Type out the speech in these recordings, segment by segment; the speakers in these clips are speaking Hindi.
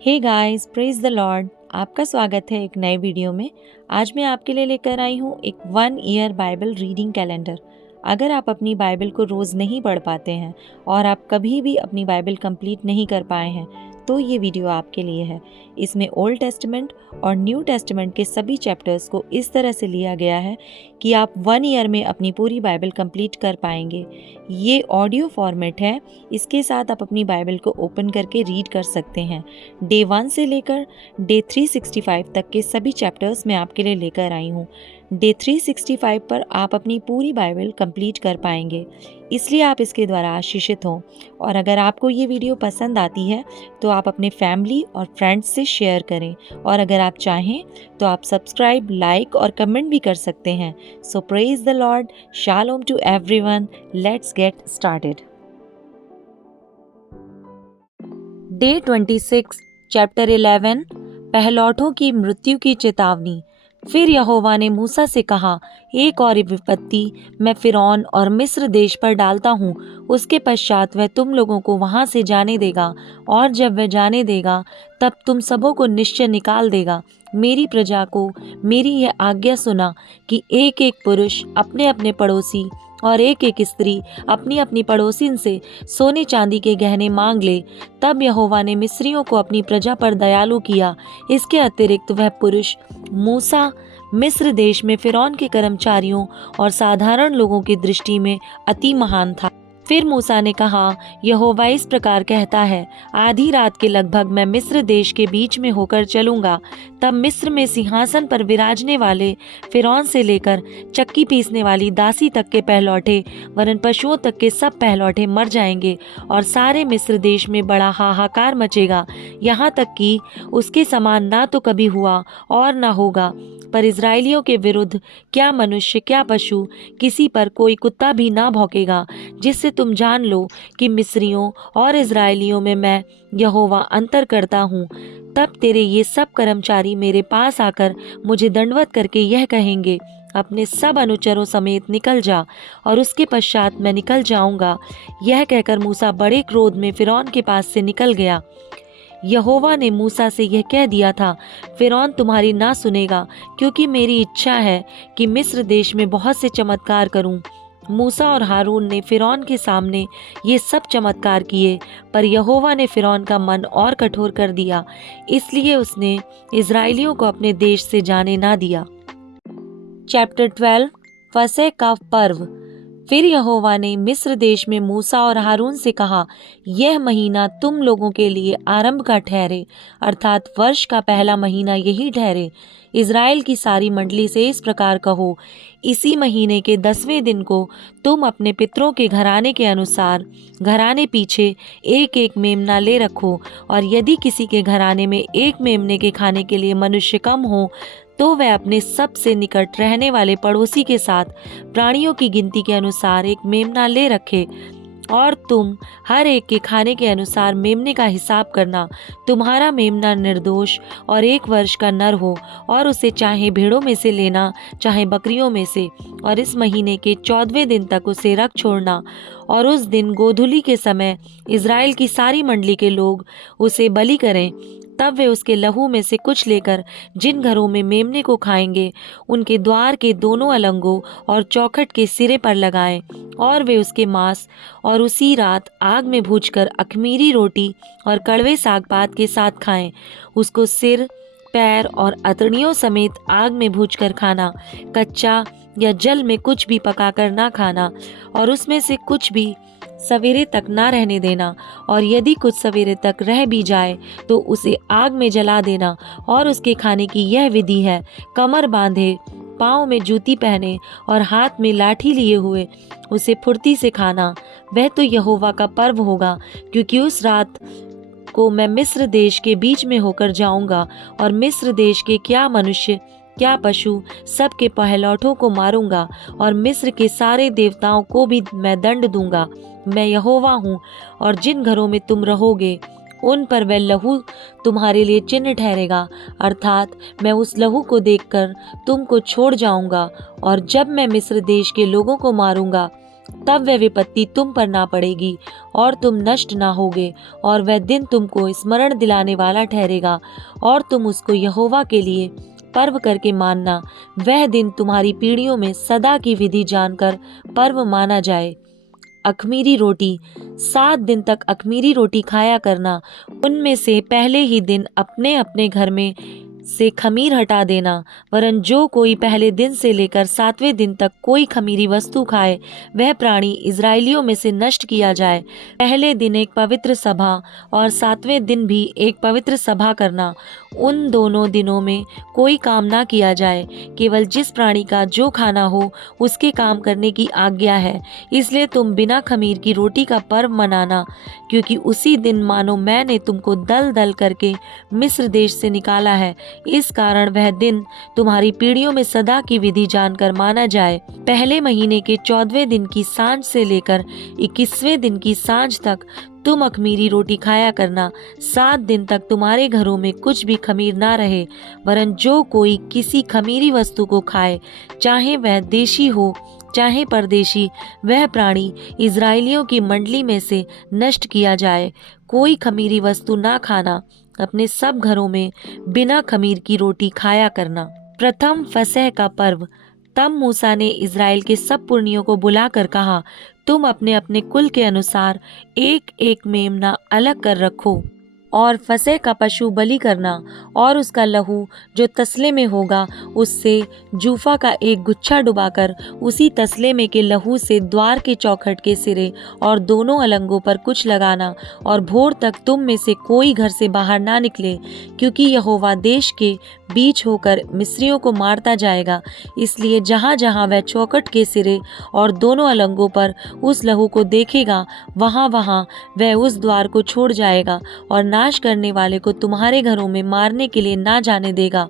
Hey guys, praise the Lord. आपका स्वागत है एक नए वीडियो में। आज मैं आपके लिए लेकर आई हूँ एक 1 ईयर बाइबल रीडिंग कैलेंडर। अगर आप अपनी बाइबल को रोज़ नहीं पढ़ पाते हैं और आप कभी भी अपनी बाइबल कंप्लीट नहीं कर पाए हैं तो ये वीडियो आपके लिए है। इसमें ओल्ड टेस्टामेंट और न्यू टेस्टामेंट के सभी चैप्टर्स को इस तरह से लिया गया है कि आप 1 ईयर में अपनी पूरी बाइबल कंप्लीट कर पाएंगे। ये ऑडियो फॉर्मेट है। इसके साथ आप अपनी बाइबल को ओपन करके रीड कर सकते हैं। डे 1 से लेकर डे 365 तक के सभी चैप्टर्स मैं आपके लिए लेकर आई हूँ। डे 365 पर आप अपनी पूरी बाइबल कंप्लीट कर पाएंगे, इसलिए आप इसके द्वारा आशीषित हों। और अगर आपको ये वीडियो पसंद आती है तो आप अपने फैमिली और फ्रेंड्स से शेयर करें, और अगर आप चाहें तो आप सब्सक्राइब, लाइक और कमेंट भी कर सकते हैं। So praise the Lord, shalom to everyone. Let's get started. Day 26, chapter 11, पहलौठों की मृत्यु की चेतावनी। फिर यहोवा ने मूसा से कहा, एक और विपत्ति मैं फिरौन और मिस्र देश पर डालता हूँ। उसके पश्चात वह तुम लोगों को वहाँ से जाने देगा, और जब वह जाने देगा तब तुम सबों को निश्चय निकाल देगा। मेरी प्रजा को मेरी यह आज्ञा सुना कि एक एक पुरुष अपने अपने पड़ोसी और एक एक स्त्री अपनी अपनी पड़ोसिन से सोने चांदी के गहने मांग ले। तब यहोवा ने मिस्रियों को अपनी प्रजा पर दयालु किया। इसके अतिरिक्त वह पुरुष मूसा मिस्र देश में फिरौन के कर्मचारियों और साधारण लोगों की दृष्टि में अति महान था। फिर मूसा ने कहा, यहोवा इस प्रकार कहता है, आधी रात के लगभग मैं मिस्र देश के बीच में होकर चलूंगा। तब मिस्र में सिंहासन पर विराजने वाले फिरौन से लेकर चक्की पीसने वाली दासी तक के पहलौठे वरन पशुओं तक के सब पहलौठे मर जाएंगे, और सारे मिस्र देश में बड़ा हाहाकार मचेगा, यहाँ तक कि उसके समान ना तो कभी हुआ और ना होगा। पर इज़राइलियों के विरुद्ध क्या मनुष्य क्या पशु, किसी पर कोई कुत्ता भी ना भौंकेगा, जिससे तुम जान लो कि मिस्रियों और इज़राइलियों में मैं यहोवा अंतर करता हूँ। तब तेरे ये सब कर्मचारी मेरे पास आकर मुझे दंडवत करके यह कहेंगे, अपने सब अनुचरों समेत निकल जा, और उसके पश्चात मैं निकल जाऊंगा। यह कहकर मूसा बड़े क्रोध में फिरौन के पास से निकल गया। यहोवा ने मूसा से यह कह दिया था, फिरौन तुम्हारी ना सुनेगा, क्योंकि मेरी इच्छा है कि मिस्र देश में बहुत से चमत्कार करूं। मूसा और हारून ने फिरौन के सामने ये सब चमत्कार किए, पर यहोवा ने फिरौन का मन और कठोर कर दिया, इसलिए उसने इज़राइलियों को अपने देश से जाने ना दिया। चैप्टर 12, फसह का पर्व। फिर यहोवा ने मिस्र देश में मूसा और हारून से कहा, यह महीना तुम लोगों के लिए आरंभ का ठहरे, अर्थात वर्ष का पहला महीना यही ठहरे। इज़राइल की सारी मंडली से इस प्रकार कहो, इसी महीने के 10वें दिन को तुम अपने पितरों के घराने के अनुसार घराने पीछे एक एक मेमना ले रखो, और यदि किसी के घराने में एक मेमने के खाने के लिए मनुष्य कम हो तो वह अपने सबसे निकट रहने वाले पड़ोसी के साथ प्राणियों की गिनती के अनुसार एक मेमना ले रखे, और तुम हर एक के खाने के अनुसार मेमने का हिसाब करना। तुम्हारा मेमना निर्दोष और 1 वर्ष का नर हो, और उसे चाहे भेड़ों में से लेना चाहे बकरियों में से, और इस महीने के 14वें दिन तक उसे रख छोड़ना। और उस दिन गोधूली के समय इज़राइल की सारी मंडली के लोग उसे बलि करें। तब वे उसके लहू में से कुछ लेकर जिन घरों में मेमने को खाएंगे उनके द्वार के दोनों अलंगों और चौखट के सिरे पर लगाएं, और वे उसके मांस और उसी रात आग में भूनकर अख़मीरी रोटी और कड़वे साग पात के साथ खाएं। उसको सिर, पैर और अतड़ियों समेत आग में भूनकर खाना, कच्चा या जल में कुछ भी पकाकर ना खाना, और उसमें से कुछ भी सवेरे तक ना रहने देना। और यदि कुछ सवेरे तक रह भी जाए तो उसे आग में जला देना। और उसके खाने की यह विधि है, कमर बांधे, पाँव में जूती पहने और हाथ में लाठी लिए हुए उसे फुर्ती से खाना। वह तो यहोवा का पर्व होगा, क्योंकि उस रात को मैं मिस्र देश के बीच में होकर जाऊंगा, और मिस्र देश के क्या मनुष्य क्या पशु सब के पहलौठों को मारूंगा, और मिस्र के सारे देवताओं को भी मैं दंड दूंगा। मैं यहोवा हूँ। और जिन घरों में तुम रहोगे उन पर वह लहू तुम्हारे लिए चिन्ह ठहरेगा, अर्थात मैं उस लहू को देखकर तुमको छोड़ जाऊंगा। और जब मैं मिस्र देश के लोगों को मारूंगा तब वह विपत्ति तुम पर ना पड़ेगी और तुम नष्ट ना होगे, और वह दिन तुमको स्मरण दिलाने वाला ठहरेगा और तुम उसको यहोवा के लिए पर्व करके मानना। वह दिन तुम्हारी पीढ़ियों में सदा की विधि जानकर पर्व माना जाए। अख़मीरी रोटी, 7 दिन तक अख़मीरी रोटी खाया करना। उनमें से पहले ही दिन अपने अपने घर में से खमीर हटा देना, वरन जो कोई पहले दिन से लेकर 7वें दिन तक कोई खमीरी वस्तु खाए, वह प्राणी इज़राइलियों में से नष्ट किया जाए। पहले दिन एक पवित्र सभा और 7वें दिन भी एक पवित्र सभा करना। उन दोनों दिनों में कोई काम ना किया जाए, केवल जिस प्राणी का जो खाना हो उसके काम करने की आज्ञा है। इसलिए तुम बिना खमीर की रोटी का पर्व मनाना, क्योंकि उसी दिन मानो मैंने तुमको दल दल करके मिस्र देश से निकाला है। इस कारण वह दिन तुम्हारी पीढ़ियों में सदा की विधि जानकर माना जाए। पहले महीने के 14वें दिन की सांझ से लेकर 21वें दिन की सांझ तक तुम अख़मीरी रोटी खाया करना। 7 दिन तक तुम्हारे घरों में कुछ भी खमीर ना रहे, वरन जो कोई किसी खमीरी वस्तु को खाए, चाहे वह देशी हो चाहे परदेशी, वह प्राणी इज़राइलियों की मंडली में से नष्ट किया जाए। कोई खमीरी वस्तु ना खाना, अपने सब घरों में बिना खमीर की रोटी खाया करना। प्रथम फसह का पर्व। तब मूसा ने इज़राइल के सब पुरनियों को बुलाकर कहा, तुम अपने अपने कुल के अनुसार एक एक मेमना अलग कर रखो और फसह का पशु बलि करना, और उसका लहू जो तसले में होगा उससे जूफा का एक गुच्छा डुबाकर उसी तसले में के लहू से द्वार के चौखट के सिरे और दोनों अलंगों पर कुछ लगाना। और भोर तक तुम में से कोई घर से बाहर ना निकले, क्योंकि यहोवा देश के बीच होकर मिस्रियों को मारता जाएगा। इसलिए जहाँ जहाँ वह चौखट के सिरे और दोनों अलंगों पर उस लहू को देखेगा, वहाँ वहाँ वह उस द्वार को छोड़ जाएगा और नाश करने वाले को तुम्हारे घरों में मारने के लिए ना जाने देगा।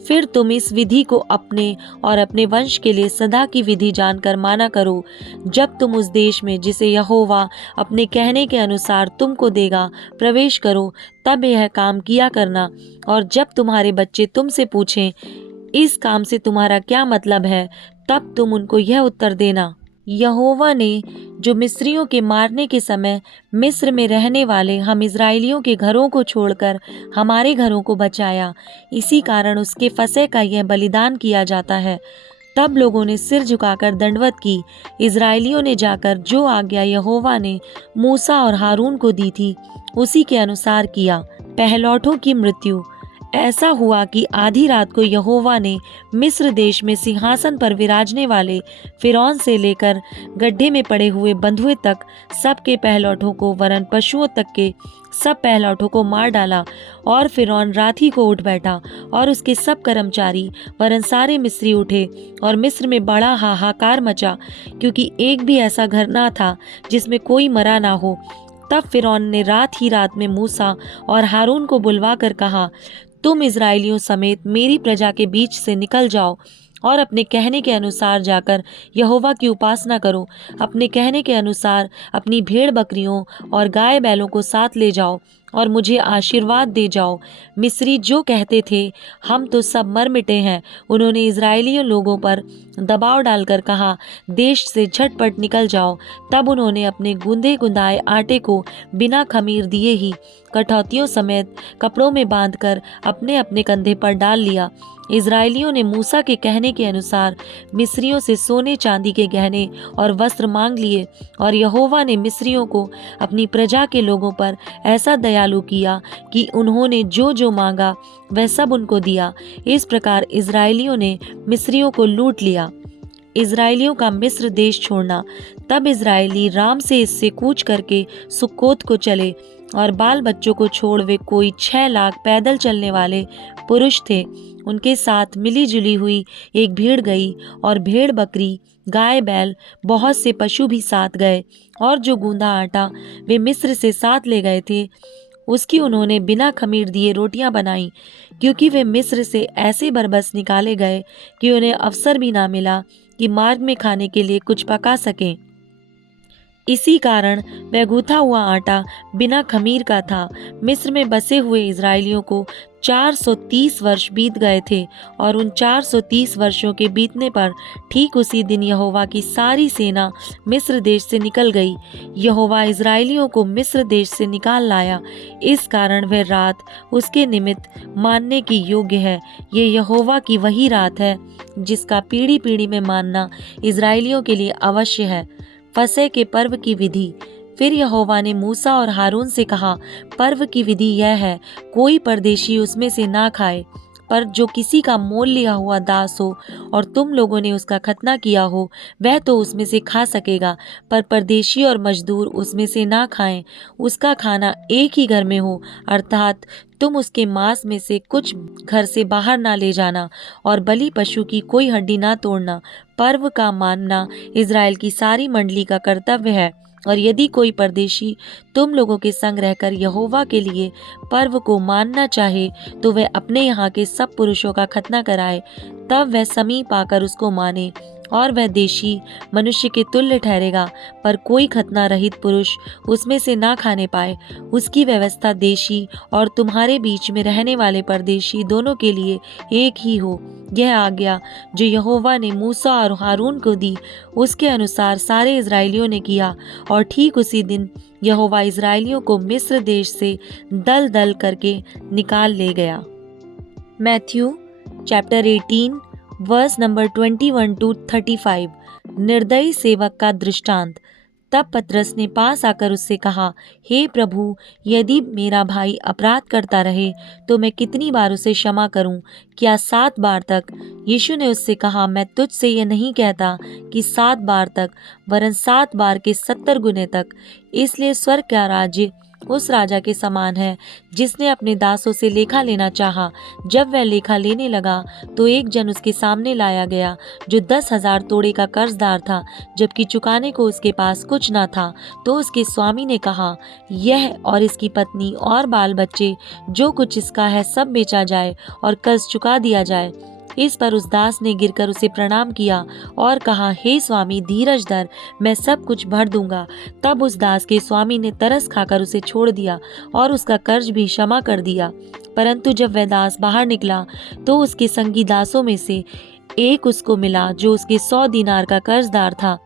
फिर तुम इस विधि को अपने और अपने वंश के लिए सदा की विधि जानकर माना करो। जब तुम उस देश में जिसे यहोवा अपने कहने के अनुसार तुमको देगा प्रवेश करो, तब यह काम किया करना। और जब तुम्हारे बच्चे तुमसे पूछें, इस काम से तुम्हारा क्या मतलब है, तब तुम उनको यह उत्तर देना, यहोवा ने जो मिस्रियों के मारने के समय मिस्र में रहने वाले हम इज़राइलियों के घरों को छोड़कर हमारे घरों को बचाया, इसी कारण उसके फसह का यह बलिदान किया जाता है। तब लोगों ने सिर झुकाकर दंडवत की। इज़राइलियों ने जाकर जो आज्ञा यहोवा ने मूसा और हारून को दी थी, उसी के अनुसार किया। पहलौठों की मृत्यु। ऐसा हुआ कि आधी रात को यहोवा ने मिस्र देश में सिंहासन पर विराजने वाले फिरौन से लेकर गड्ढे में पड़े हुए बंधुए तक सबके पहलौठों को, वरन पशुओं तक के सब पहलौठों को मार डाला। और फिरौन रात ही को उठ बैठा और उसके सब कर्मचारी वरन सारे मिस्री उठे, और मिस्र में बड़ा हाहाकार मचा, क्योंकि एक भी ऐसा घर ना था जिसमें कोई मरा ना हो। तब फिरौन ने रात ही रात में मूसा और हारून को बुलवा कर कहा, तुम इज़राइलियों समेत मेरी प्रजा के बीच से निकल जाओ और अपने कहने के अनुसार जाकर यहोवा की उपासना करो। अपने कहने के अनुसार अपनी भेड़ बकरियों और गाय बैलों को साथ ले जाओ और मुझे आशीर्वाद दे जाओ। मिस्री जो कहते थे, हम तो सब मर मिटे हैं, उन्होंने इज़राइलियों लोगों पर दबाव डालकर कहा, देश से झटपट निकल जाओ। तब उन्होंने अपने गूंधे गुंदाए आटे को बिना खमीर दिए ही कठौतियों समेत कपड़ों में बांधकर अपने अपने कंधे पर डाल लिया। इज़राइलियों ने मूसा के कहने के अनुसार मिस्रियों से सोने चांदी के गहने और वस्त्र मांग लिए, और यहोवा ने मिस्रियों को अपनी प्रजा के लोगों पर ऐसा दयालु किया कि उन्होंने जो जो मांगा वह सब उनको दिया। इस प्रकार इज़राइलियों ने मिस्रियों को लूट लिया। इज़राइलियों का मिस्र देश छोड़ना। तब इज़राइली राम से इससे कूच करके सुक्कोत को चले, और बाल बच्चों को छोड़ वे कोई 6 लाख पैदल चलने वाले पुरुष थे। उनके साथ मिली जुली हुई एक भीड़ गई, और भेड़ बकरी गाय बैल बहुत से पशु भी साथ गए। और जो गूंदा आटा वे मिस्र से साथ ले गए थे, उसकी उन्होंने बिना खमीर दिए रोटियां बनाई, क्योंकि वे मिस्र से ऐसे बरबस निकाले गए कि उन्हें अवसर भी ना मिला कि मार्ग में खाने के लिए कुछ पका सकें। इसी कारण वह गूथा हुआ आटा बिना खमीर का था। मिस्र में बसे हुए इजरायलियों को 430 वर्ष बीत गए थे और उन 430 वर्षों के बीतने पर ठीक उसी दिन यहोवा की सारी सेना मिस्र देश से निकल गई। यहोवा इजरायलियों को मिस्र देश से निकाल लाया, इस कारण वह रात उसके निमित्त मानने की योग्य है। ये यहोवा की वही रात है जिसका पीढ़ी पीढ़ी में मानना इजरायलियों के लिए अवश्य है। फसह के पर्व की विधि। फिर यहोवा ने मूसा और हारून से कहा, पर्व की विधि यह है, कोई परदेशी उसमें से ना खाए, पर जो किसी का मोल लिया हुआ दास हो और तुम लोगों ने उसका खतना किया हो, वह तो उसमें से खा सकेगा, पर परदेशी और मजदूर उसमें से ना खाएं। उसका खाना एक ही घर में हो, अर्थात तुम उसके मांस में से कुछ घर से बाहर ना ले जाना और बलि पशु की कोई हड्डी ना तोड़ना। पर्व का मानना इज़राइल की सारी मंडली का कर्तव्य है। और यदि कोई परदेशी तुम लोगों के संग रहकर यहोवा के लिए पर्व को मानना चाहे, तो वह अपने यहाँ के सब पुरुषों का खतना कराए, तब वह समीप आकर उसको माने और वह देशी मनुष्य के तुल्य ठहरेगा। पर कोई खतना रहित पुरुष उसमें से ना खाने पाए। उसकी व्यवस्था देशी और तुम्हारे बीच में रहने वाले परदेशी दोनों के लिए एक ही हो। यह आज्ञा जो यहोवा ने मूसा और हारून को दी, उसके अनुसार सारे इजरायलियों ने किया। और ठीक उसी दिन यहोवा इजरायलियों को मिस्र देश से दल दल करके निकाल ले गया। Matthew chapter 18 verse number 21 to 35। निर्दयी सेवक का दृष्टांत। तब पतरस ने पास आकर उससे कहा, हे प्रभु, यदि मेरा भाई अपराध करता रहे तो मैं कितनी बार उसे क्षमा करूं? क्या 7 बार तक? यीशु ने उससे कहा, मैं तुझसे यह नहीं कहता कि 7 बार तक, वरन 7 बार के 70 गुने तक। इसलिए स्वर्ग का राज्य उस राजा के समान है जिसने अपने दासों से लेखा लेना चाहा। जब वह लेखा लेने लगा तो एक जन उसके सामने लाया गया जो 10,000 तोड़े का कर्जदार था, जबकि चुकाने को उसके पास कुछ न था। तो उसके स्वामी ने कहा, यह और इसकी पत्नी और बाल बच्चे जो कुछ इसका है सब बेचा जाए और कर्ज चुका दिया जाए। इस पर उस दास ने गिरकर उसे प्रणाम किया और कहा, हे स्वामी, धीरज धर, मैं सब कुछ भर दूंगा। तब उस दास के स्वामी ने तरस खाकर उसे छोड़ दिया और उसका कर्ज भी क्षमा कर दिया। परंतु जब वह दास बाहर निकला तो उसके संगी दासों में से एक उसको मिला जो उसके 100 दीनार का कर्जदार था।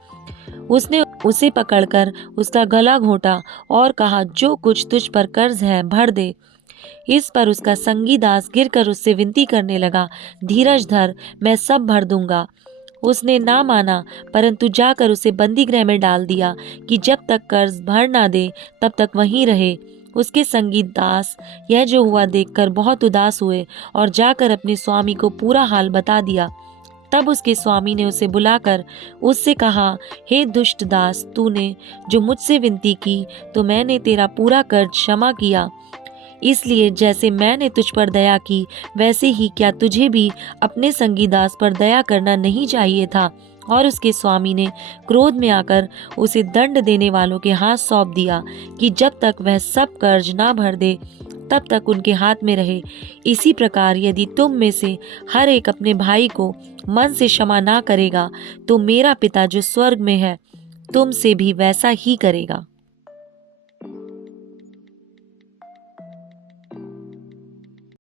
उसने उसे पकड़कर उसका गला घोंटा और कहा, जो कुछ तुझ पर कर्ज है भर दे। इस पर उसका संगी दास गिरकर उससे विनती करने लगा, धीरज धर, मैं सब भर दूंगा। उसने ना माना, परंतु जाकर उसे बंदी गृह में डाल दिया कि जब तक कर्ज भर ना दे तब तक वहीं रहे। उसके संगी दास यह जो हुआ देखकर बहुत उदास हुए और जाकर अपने स्वामी को पूरा हाल बता दिया। तब उसके स्वामी ने उसे बुलाकर उससे कहा, हे दुष्ट दास, तूने जो मुझसे विनती की तो मैंने तेरा पूरा कर्ज क्षमा किया। इसलिए जैसे मैंने तुझ पर दया की, वैसे ही क्या तुझे भी अपने संगी दास पर दया करना नहीं चाहिए था? और उसके स्वामी ने क्रोध में आकर उसे दंड देने वालों के हाथ सौंप दिया कि जब तक वह सब कर्ज ना भर दे तब तक उनके हाथ में रहे। इसी प्रकार यदि तुम में से हर एक अपने भाई को मन से क्षमा ना करेगा, तो मेरा पिता जो स्वर्ग में है तुम से भी वैसा ही करेगा।